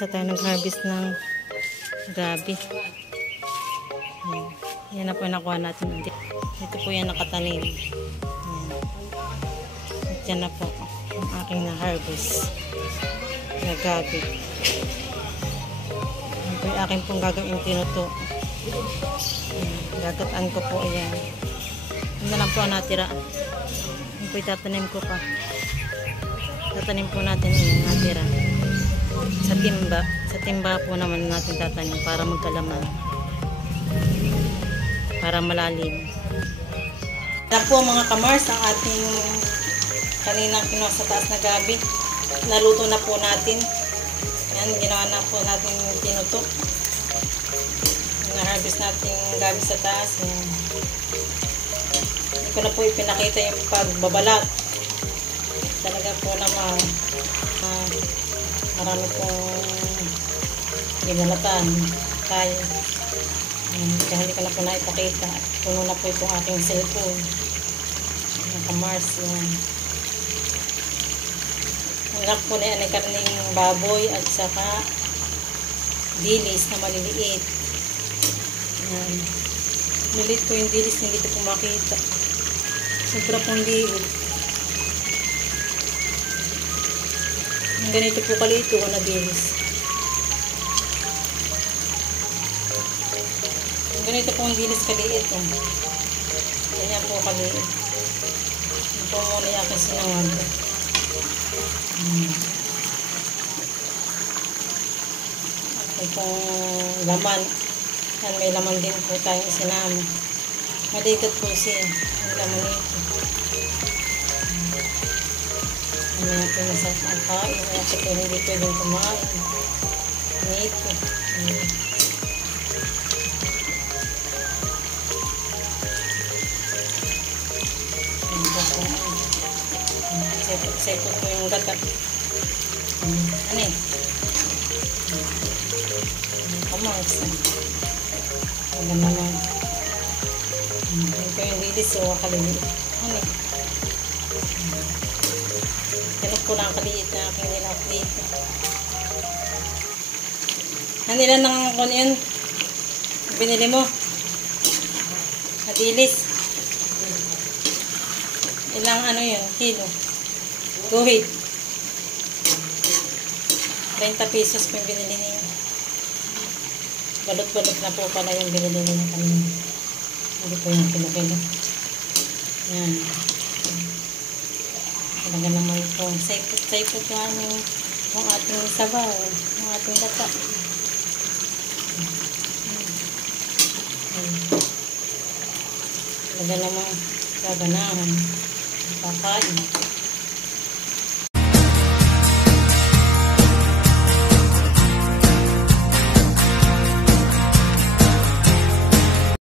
mag-umpisa tayo nag-harvest ng gabi. Yan na po yung nakuha natin. Ito po yan nakatanim. At yan na po ang aking na-harvest na gabi. Yan po yung aking pong gagawin tinuto. Gagataan ko po yan. Yan na lang po ang natira. Yan po itatanim ko pa. Tatanim po natin yung natira. Sa timba. Sa timba po naman natin tatanim para magkalaman. Para malalim. Yan po mga kamars ang ating kaninang kinuha sa taas na gabi. Naluto na po natin. Yan, ginawa na po natin yung tinuto. Na-harvest natin gabi sa taas. Yan. Hindi ko na po ipinakita yung pagbabalat. Talaga po naman marami pong binalatan tayo. Kaya hindi ko na po naipakita. Puno na po itong aking cellphone. Mga kamars yan. Ang lak po na yan ay karning baboy at saka dilis na maliliit. Yan. Lilit po yung dilis, hindi ito po makita. Sobra pong liit. Ang ganito po kalito na dilis. Ang ganito po ang dilis kaliit. Ganyan po kaliit. Yan po muna yung aking sinangag. Aking pong laman. Yan, may laman din po tayong isinama. Maligat po siya. Ang laman nito. Ano yung pinasal ang kain. Kasi po hindi pwedeng kumain. Nito. Sepot po yung gata. Ano eh? Kamars. Ano naman. Yan po yung lilis. So, kaliliit. Ano eh? Ganun po lang kaliit na aking nila-update. Nanila ng kung yun binili mo? Nadilis. Ilang ano yun? Kilo? Guhit. 30 pesos po yung binili niyo. Balot-balot na po pala yung binili niyo kanina. Hindi po yung kilo-kilo. Yan. Talaga naman po. Saipot yung ating sabaw. Yung ating gata. Talaga naman gaganahan. Kakain.